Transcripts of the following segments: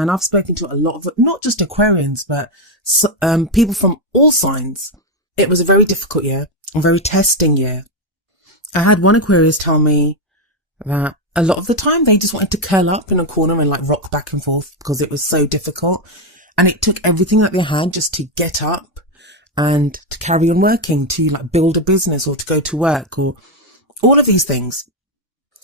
and I've spoken to a lot of, not just Aquarians, but people from all signs. It was a very difficult year, a very testing year. I had one Aquarius tell me that a lot of the time they just wanted to curl up in a corner and like rock back and forth because it was so difficult. And it took everything that they had just to get up and to carry on working, to like build a business or to go to work or all of these things.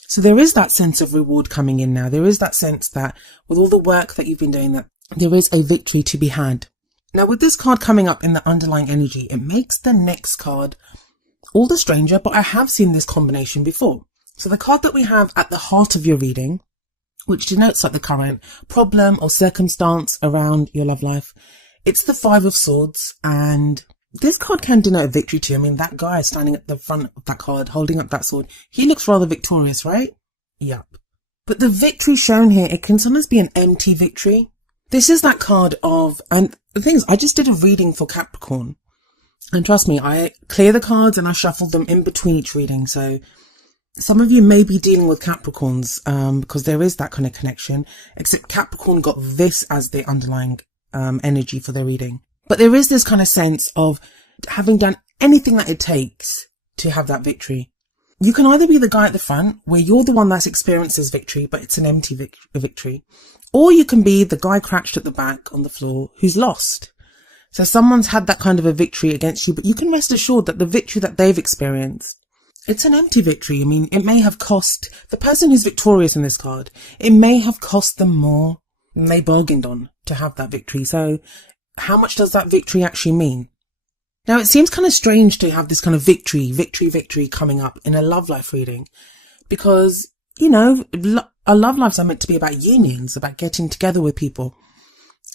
So there is that sense of reward coming in now. There is that sense that with all the work that you've been doing, that there is a victory to be had. Now with this card coming up in the underlying energy, it makes the next card all the stranger, but I have seen this combination before. So the card that we have at the heart of your reading, which denotes like the current problem or circumstance around your love life, it's the Five of Swords, and this card can denote victory too. I mean, that guy standing at the front of that card, holding up that sword, he looks rather victorious, right? Yep. But the victory shown here, it can sometimes be an empty victory. This is that card of, and the thing is, I just did a reading for Capricorn, and trust me, I clear the cards and I shuffle them in between each reading. So some of you may be dealing with Capricorns, because there is that kind of connection, except Capricorn got this as the underlying energy for their reading. But there is this kind of sense of having done anything that it takes to have that victory. You can either be the guy at the front, where you're the one that's experiences victory, but it's an empty victory. Or you can be the guy crouched at the back on the floor who's lost. So someone's had that kind of a victory against you, but you can rest assured that the victory that they've experienced, it's an empty victory. I mean, it may have cost the person who's victorious in this card, it may have cost them more than they bargained on to have that victory. So how much does that victory actually mean? Now, it seems kind of strange to have this kind of victory coming up in a love life reading, because, you know, our love lives are meant to be about unions, about getting together with people.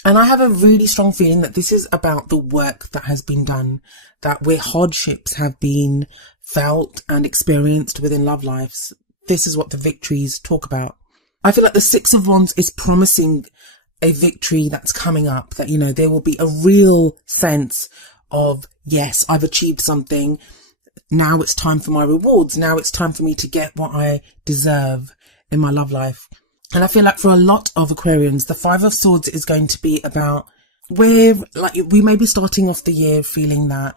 And I have a really strong feeling that this is about the work that has been done, that where hardships have been felt and experienced within love lives. This is what the victories talk about. I feel like the Six of Wands is promising a victory that's coming up, that, you know, there will be a real sense of, yes, I've achieved something. Now it's time for my rewards. Now it's time for me to get what I deserve in my love life. And I feel like for a lot of Aquarians, the Five of Swords is going to be about where, like, we may be starting off the year feeling that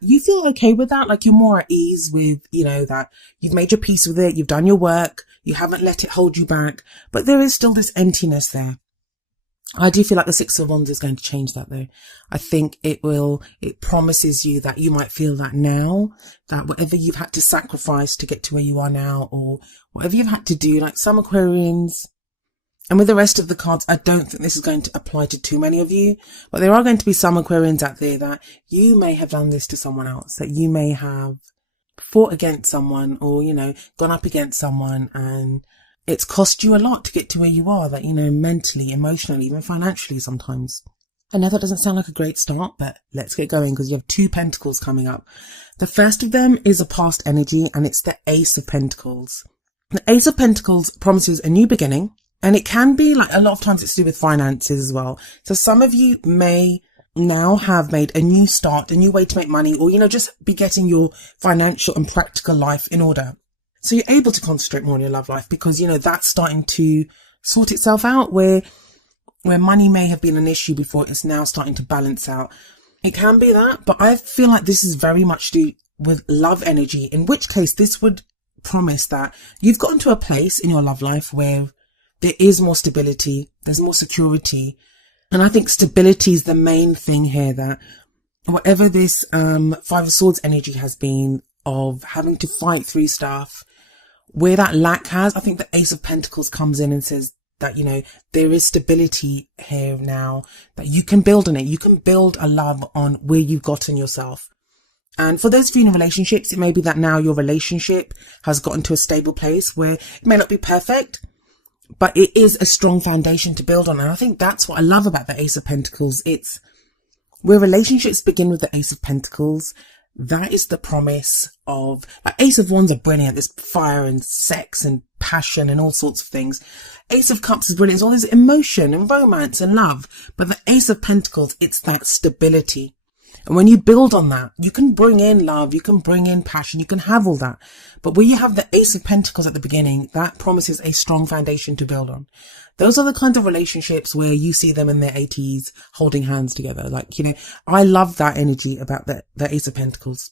you feel okay with that, like you're more at ease with, you know, that you've made your peace with it, you've done your work, you haven't let it hold you back, but there is still this emptiness there. I do feel like the Six of Wands is going to change that though. I think it promises you that you might feel that now, that whatever you've had to sacrifice to get to where you are now, or whatever you've had to do, like some Aquarians, and with the rest of the cards, I don't think this is going to apply to too many of you, but there are going to be some Aquarians out there that you may have done this to someone else, that you may have fought against someone, or, you know, gone up against someone, and it's cost you a lot to get to where you are, that, you know, mentally, emotionally, even financially sometimes. I know that doesn't sound like a great start, but let's get going, because you have two Pentacles coming up. The first of them is a past energy, and it's the Ace of Pentacles. The Ace of Pentacles promises a new beginning, and it can be like, a lot of times it's to do with finances as well. So some of you may now have made a new start, a new way to make money, or, you know, just be getting your financial and practical life in order. So you're able to concentrate more on your love life, because, you know, that's starting to sort itself out, where money may have been an issue before, it's now starting to balance out. It can be that, but I feel like this is very much to do with love energy, in which case this would promise that you've gotten to a place in your love life where there is more stability, there's more security. And I think stability is the main thing here, that whatever this Five of Swords energy has been of having to fight through stuff, where that lack has, I think the Ace of Pentacles comes in and says that, you know, there is stability here now, that you can build on it. You can build a love on where you've gotten yourself. And for those of you in relationships, it may be that now your relationship has gotten to a stable place where it may not be perfect, but it is a strong foundation to build on. And I think that's what I love about the Ace of Pentacles. It's where relationships begin with the Ace of Pentacles. That is the promise of, like, Ace of Wands are brilliant. There's fire and sex and passion and all sorts of things. Ace of Cups is brilliant. It's all this emotion and romance and love. But the Ace of Pentacles, it's that stability. And when you build on that, you can bring in love, you can bring in passion, you can have all that. But when you have the Ace of Pentacles at the beginning, that promises a strong foundation to build on. Those are the kinds of relationships where you see them in their 80s holding hands together. Like, you know, I love that energy about the Ace of Pentacles.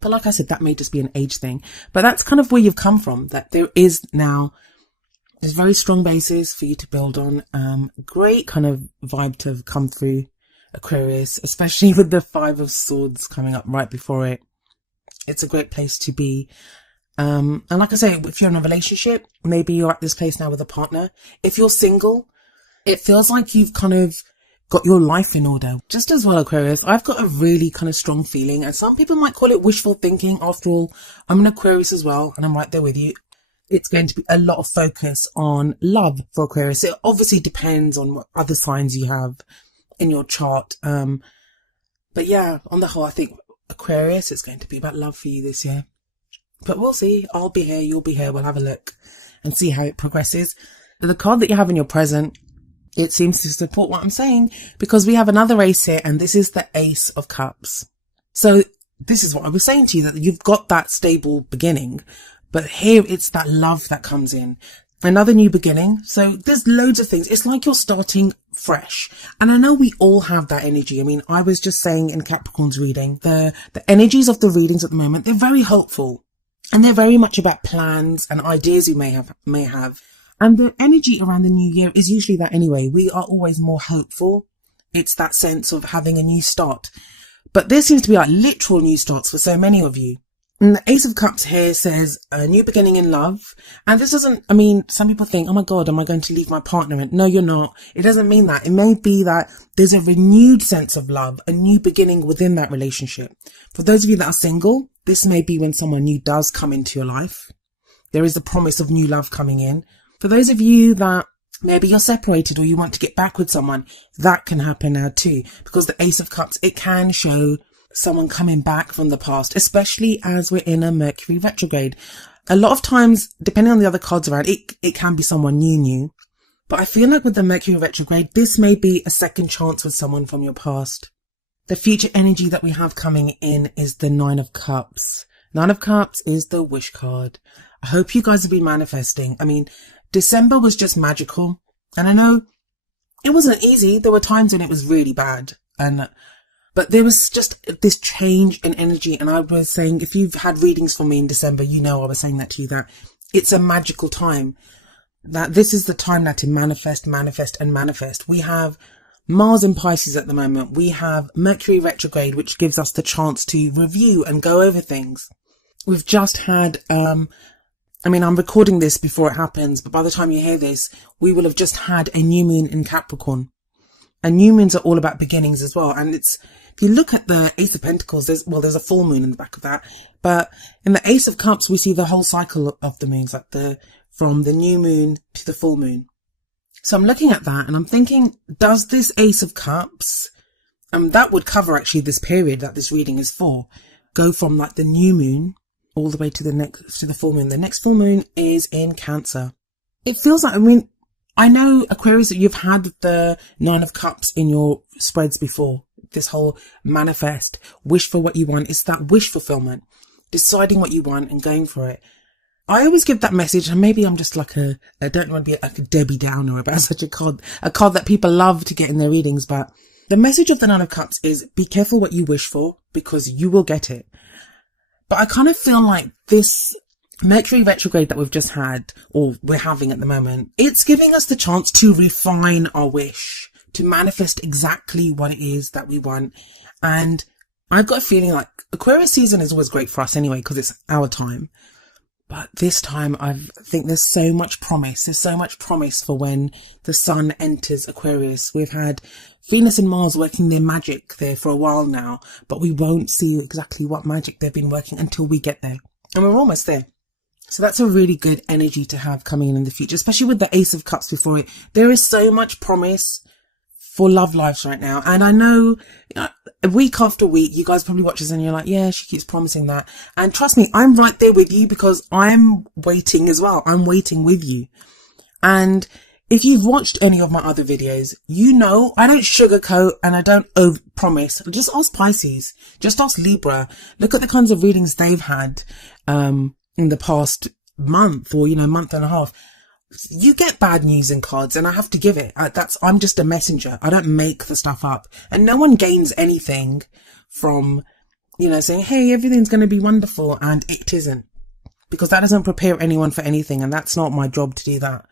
But like I said, that may just be an age thing. But that's kind of where you've come from, that there is now this very strong basis for you to build on. Great kind of vibe to have come through Aquarius, especially with the Five of Swords coming up right before it. It's a great place to be. And like I say, if you're in a relationship, maybe you're at this place now with a partner. If you're single, it feels like you've kind of got your life in order. Just as well, Aquarius, I've got a really kind of strong feeling, and some people might call it wishful thinking. After all, I'm an Aquarius as well, and I'm right there with you. It's going to be a lot of focus on love for Aquarius. It obviously depends on what other signs you have in your chart. But yeah, on the whole, I think Aquarius, it's going to be about love for you this year. But we'll see. I'll be here, you'll be here. We'll have a look and see how it progresses. The card that you have in your present, it seems to support what I'm saying, because we have another ace here, and this is the Ace of Cups. So this is what I was saying to you, that you've got that stable beginning, but here it's that love that comes in. Another new beginning. So there's loads of things. It's like you're starting fresh. And I know we all have that energy. I mean, I was just saying in Capricorn's reading, the energies of the readings at the moment, they're very hopeful. And they're very much about plans and ideas you may have. And the energy around the new year is usually that anyway. We are always more hopeful. It's that sense of having a new start. But there seems to be like literal new starts for so many of you. And the Ace of Cups here says a new beginning in love. And this doesn't, I mean, some people think, oh my God, am I going to leave my partner? And no, you're not. It doesn't mean that. It may be that there's a renewed sense of love, a new beginning within that relationship. For those of you that are single, this may be when someone new does come into your life. There is the promise of new love coming in. For those of you that maybe you're separated or you want to get back with someone, that can happen now too. Because the Ace of Cups, it can show someone coming back from the past, especially as we're in a Mercury retrograde. A lot of times, depending on the other cards around, it can be someone new. But I feel like with the Mercury retrograde, this may be a second chance with someone from your past. The future energy that we have coming in is the Nine of Cups. Nine of Cups is the wish card. I hope you guys have been manifesting. I mean, December was just magical. And I know it wasn't easy. There were times when it was really bad. But there was just this change in energy. And I was saying, if you've had readings from me in December, you know I was saying that to you, that it's a magical time. That this is the time now to manifest. We have Mars in Pisces at the moment. We have Mercury retrograde, which gives us the chance to review and go over things. We've just had, I'm recording this before it happens, but by the time you hear this, we will have just had a new moon in Capricorn. And new moons are all about beginnings as well. And if you look at the Ace of Pentacles, there's a full moon in the back of that. But in the Ace of Cups, we see the whole cycle of the moons, like from the new moon to the full moon. So I'm looking at that and I'm thinking, does this Ace of Cups, that would cover actually this period that this reading is for, go from like the new moon all the way to the full moon. The next full moon is in Cancer. It feels like, I know, Aquarius, that you've had the Nine of Cups in your spreads before. This whole manifest, wish for what you want. It's that wish fulfillment, deciding what you want and going for it. I always give that message, and maybe I'm just like I don't want to be like a Debbie Downer about such a card that people love to get in their readings. But the message of the Nine of Cups is be careful what you wish for, because you will get it. But I kind of feel like this Mercury retrograde that we've just had, or we're having at the moment, it's giving us the chance to refine our wish, to manifest exactly what it is that we want. And I've got a feeling like Aquarius season is always great for us anyway, because it's our time. But this time, I think there's so much promise. There's so much promise for when the sun enters Aquarius. We've had Venus and Mars working their magic there for a while now, but we won't see exactly what magic they've been working until we get there. And we're almost there. So that's a really good energy to have coming in the future, especially with the Ace of Cups before it. There is so much promise for love lives right now. And I know, week after week, you guys probably watch this and you're like, yeah, she keeps promising that. And trust me, I'm right there with you, because I'm waiting as well. I'm waiting with you. And If you've watched any of my other videos, you know I don't sugarcoat and I don't over-promise. Just ask Pisces. Just ask Libra. Look at the kinds of readings they've had in the past month or, month and a half. You get bad news in cards and I have to give it. I'm just a messenger. I don't make the stuff up. And no one gains anything from, saying, hey, everything's going to be wonderful, and it isn't. Because that doesn't prepare anyone for anything, and that's not my job to do that.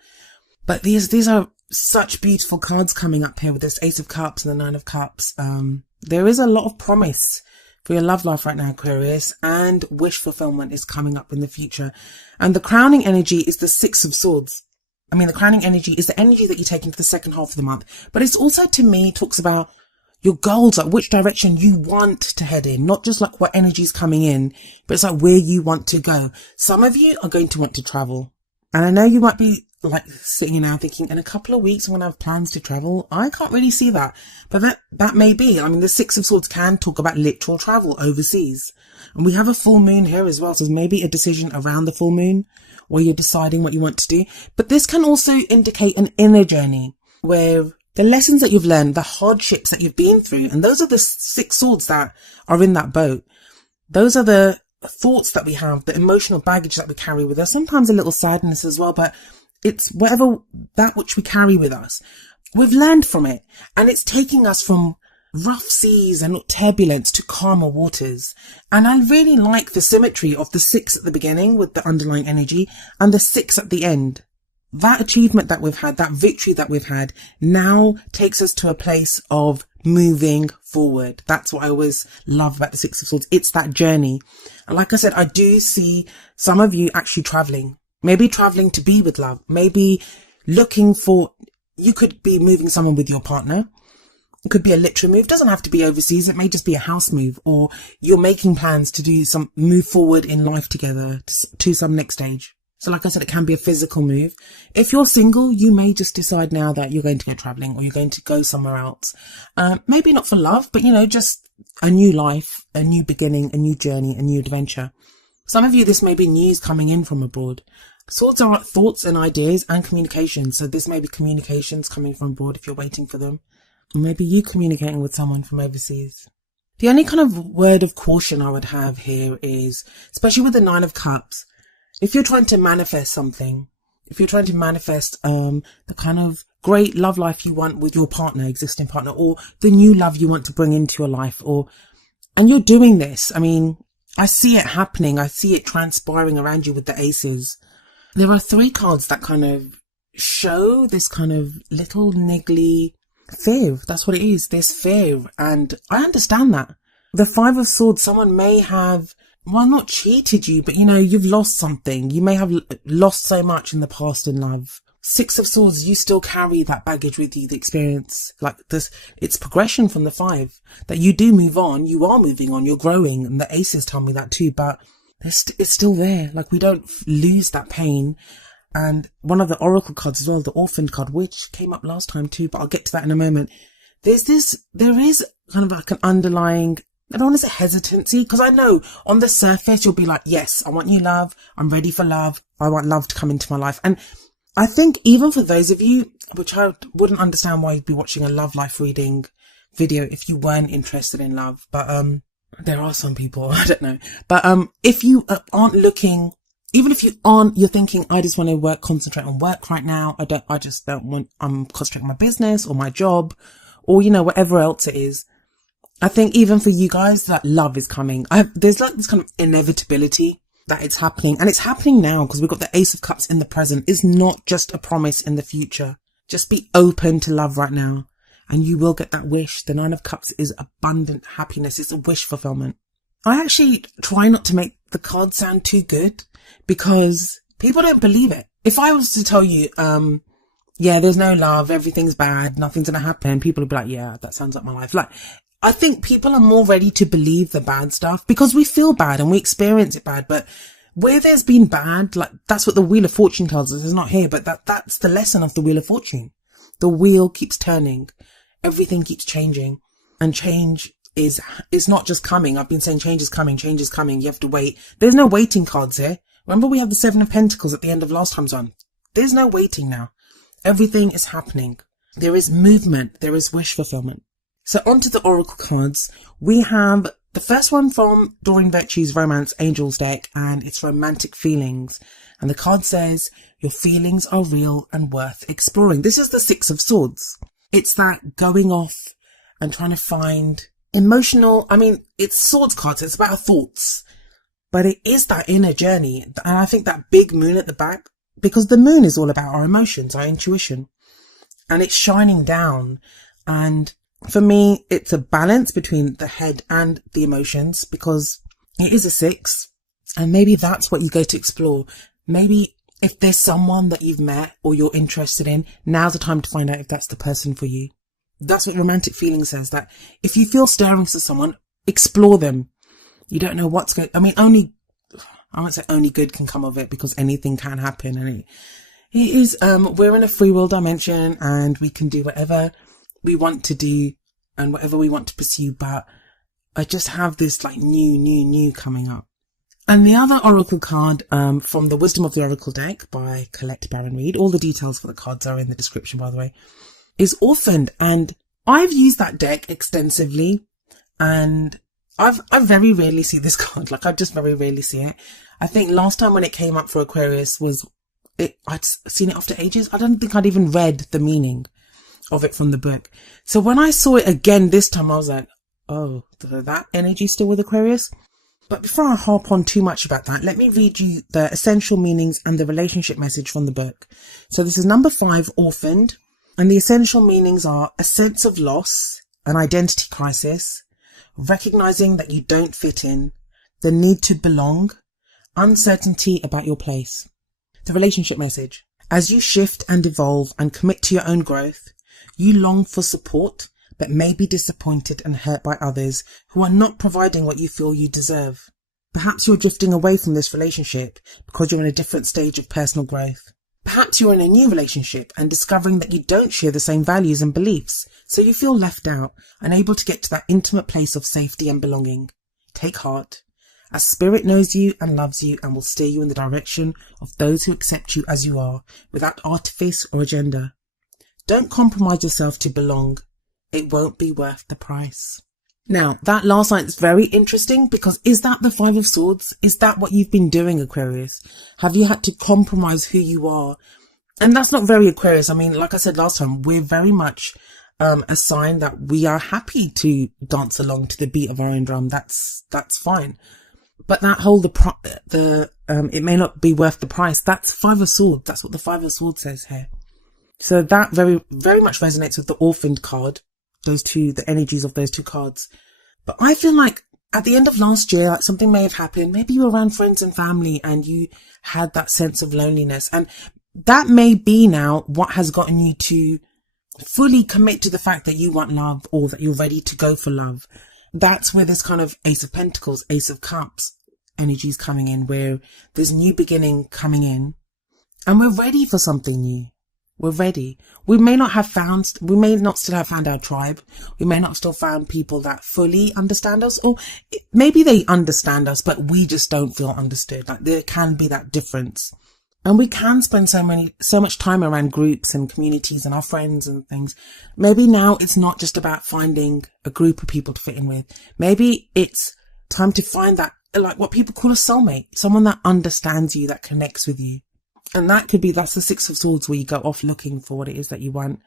But these are such beautiful cards coming up here with this Ace of Cups and the Nine of Cups. There is a lot of promise for your love life right now, Aquarius, and wish fulfillment is coming up in the future. And the crowning energy is the Six of Swords. I mean, the crowning energy is the energy that you take into the second half of the month. But it's also, to me, talks about your goals, like which direction you want to head in, not just like what energy is coming in, but it's like where you want to go. Some of you are going to want to travel. And I know you might be like sitting now thinking, in a couple of weeks I'm going to have plans to travel. I can't really see that, but that may be. I mean, the Six of Swords can talk about literal travel overseas. And we have a full moon here as well. So maybe a decision around the full moon where you're deciding what you want to do. But this can also indicate an inner journey where the lessons that you've learned, the hardships that you've been through, and those are the six swords that are in that boat. Those are the thoughts that we have, the emotional baggage that we carry with us, sometimes a little sadness as well, but it's whatever, that which we carry with us. We've learned from it, and it's taking us from rough seas and turbulence to calmer waters. And I really like the symmetry of the 6 at the beginning with the underlying energy and the 6 at the end. That achievement that we've had, that victory that we've had, now takes us to a place of moving forward. That's what I always love about the Six of Swords. It's that journey. And like I said, I do see some of you actually traveling. Maybe traveling to be with love. Maybe looking for, you could be moving someone with your partner. It could be a literal move. It doesn't have to be overseas. It may just be a house move, or you're making plans to do some move forward in life together to some next stage. So like I said, it can be a physical move. If you're single, you may just decide now that you're going to go traveling or you're going to go somewhere else. Maybe not for love, but just a new life, a new beginning, a new journey, a new adventure. Some of you, this may be news coming in from abroad. Swords are thoughts and ideas and communication. So this may be communications coming from abroad if you're waiting for them. Or maybe you communicating with someone from overseas. The only kind of word of caution I would have here is, especially with the Nine of Cups, if you're trying to manifest something, if you're trying to manifest the kind of great love life you want with your partner, existing partner, or the new love you want to bring into your life, and you're doing this, I mean, I see it happening. I see it transpiring around you with the aces. There are 3 cards that kind of show this kind of little niggly fear. That's what it is. There's fear. And I understand that. The 5 of Swords, someone may have, well, not cheated you, but you've lost something. You may have lost so much in the past in love. 6 of Swords, you still carry that baggage with you, the experience. Like this, it's progression from the 5. That you do move on, you are moving on, you're growing. And the aces tell me that too, but it's still there. Like we don't lose that pain. And one of the oracle cards as well, the orphaned card, which came up last time too, but I'll get to that in a moment. There is kind of like an underlying, I don't want to say hesitancy, because I know on the surface you'll be like, yes, I want new love. I'm ready for love. I want love to come into my life. And I think even for those of you, which I wouldn't understand why you'd be watching a love life reading video if you weren't interested in love. But, there are some people, I don't know. But, if you aren't looking, even if you aren't, you're thinking, I just want to concentrate on work right now. I'm concentrating on my business or my job or, whatever else it is. I think even for you guys, that love is coming. There's like this kind of inevitability that it's happening, and it's happening now because we've got the Ace of Cups in the present. It's not just a promise in the future. Just be open to love right now and you will get that wish. The Nine of Cups is abundant happiness. It's a wish fulfillment. I actually try not to make the cards sound too good because people don't believe it. If I was to tell you, yeah, there's no love, everything's bad, nothing's going to happen, people would be like, yeah, that sounds like my life. Like, I think people are more ready to believe the bad stuff because we feel bad and we experience it bad. But where there's been bad, like that's what the Wheel of Fortune tells us. It's not here, but that's the lesson of the Wheel of Fortune. The wheel keeps turning. Everything keeps changing, and change is not just coming. I've been saying change is coming. Change is coming. You have to wait. There's no waiting cards here. Remember we have the 7 of Pentacles at the end of last time's one. There's no waiting now. Everything is happening. There is movement. There is wish fulfillment. So onto the oracle cards. We have the first one from Doreen Virtue's Romance Angels deck, and it's romantic feelings. And the card says, your feelings are real and worth exploring. This is the Six of Swords. It's that going off and trying to find emotional, it's swords cards. It's about thoughts, but it is that inner journey. And I think that big moon at the back, because the moon is all about our emotions, our intuition, and it's shining down. And for me, it's a balance between the head and the emotions, because it is a 6. And maybe that's what you go to explore. Maybe if there's someone that you've met or you're interested in, now's the time to find out if that's the person for you. That's what romantic feeling says, that if you feel stirrings to someone, explore them. You don't know what's going, I won't say only good can come of it, because anything can happen. And it is, we're in a free will dimension, and we can do whatever we want to do and whatever we want to pursue. But I just have this like new coming up. And the other oracle card, from the Wisdom of the Oracle deck by Colette Baron Reed, all the details for the cards are in the description, by the way, is Orphaned. And I've used that deck extensively, and I very rarely see this card. Like, I just very rarely see it. I think last time when it came up for Aquarius I'd seen it after ages. I don't think I'd even read the meaning of it from the book. So when I saw it again this time, I was like, oh, that energy still with Aquarius? But before I harp on too much about that, let me read you the essential meanings and the relationship message from the book. So this is number 5, Orphaned. And the essential meanings are a sense of loss, an identity crisis, recognizing that you don't fit in, the need to belong, uncertainty about your place. The relationship message: as you shift and evolve and commit to your own growth, you long for support, but may be disappointed and hurt by others who are not providing what you feel you deserve. Perhaps you're drifting away from this relationship because you're in a different stage of personal growth. Perhaps you're in a new relationship and discovering that you don't share the same values and beliefs, so you feel left out, unable to get to that intimate place of safety and belonging. Take heart, as Spirit knows you and loves you and will steer you in the direction of those who accept you as you are, without artifice or agenda. Don't compromise yourself to belong. It won't be worth the price. Now, that last line is very interesting, because is that the 5 of Swords? Is that what you've been doing, Aquarius? Have you had to compromise who you are? And that's not very Aquarius. Like I said last time, we're very much a sign that we are happy to dance along to the beat of our own drum. That's fine. But that whole, it may not be worth the price. That's 5 of Swords. That's what the 5 of Swords says here. So that very, very much resonates with the Orphaned card. The energies of those two cards. But I feel like at the end of last year, like, something may have happened. Maybe you were around friends and family and you had that sense of loneliness. And that may be now what has gotten you to fully commit to the fact that you want love, or that you're ready to go for love. That's where this kind of Ace of Pentacles, Ace of Cups energy is coming in, where there's a new beginning coming in and we're ready for something new. We're ready. We may not still have found our tribe. We may not still found people that fully understand us, or maybe they understand us, but we just don't feel understood. Like, there can be that difference. And we can spend so much time around groups and communities and our friends and things. Maybe now it's not just about finding a group of people to fit in with. Maybe it's time to find that, like, what people call a soulmate, someone that understands you, that connects with you. And that's the 6 of Swords, where you go off looking for what it is that you want.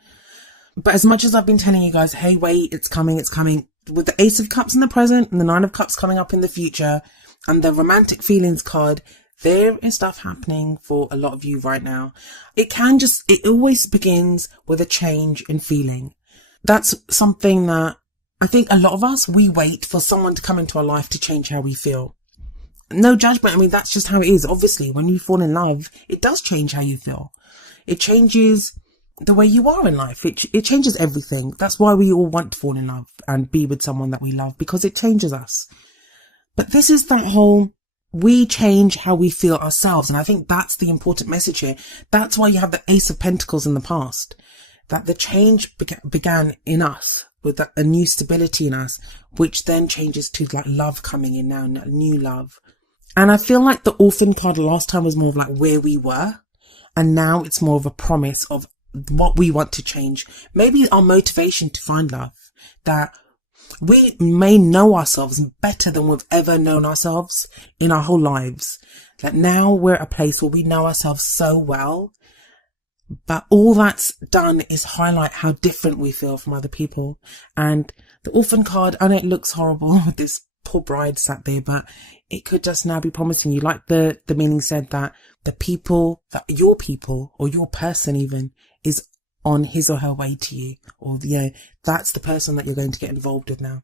But as much as I've been telling you guys, hey, wait, it's coming, with the Ace of Cups in the present and the 9 of Cups coming up in the future, and the romantic feelings card, there is stuff happening for a lot of you right now. It always begins with a change in feeling. That's something that I think a lot of us, we wait for someone to come into our life to change how we feel. No judgment. That's just how it is. Obviously, when you fall in love, it does change how you feel. It changes the way you are in life. It changes everything. That's why we all want to fall in love and be with someone that we love, because it changes us. But this is that whole, we change how we feel ourselves. And I think that's the important message here. That's why you have the Ace of Pentacles in the past, that the change began in us, with a new stability in us, which then changes to like love coming in now, new love. And I feel like the Orphan card last time was more of like where we were. And now it's more of a promise of what we want to change. Maybe our motivation to find love, that we may know ourselves better than we've ever known ourselves in our whole lives. That now we're at a place where we know ourselves so well, but all that's done is highlight how different we feel from other people. And the orphan card, I know it looks horrible with this poor bride sat there, but it could just now be promising you, like the meaning said, that the people, that your people or your person even is on his or her way to you, or that's the person that you're going to get involved with now.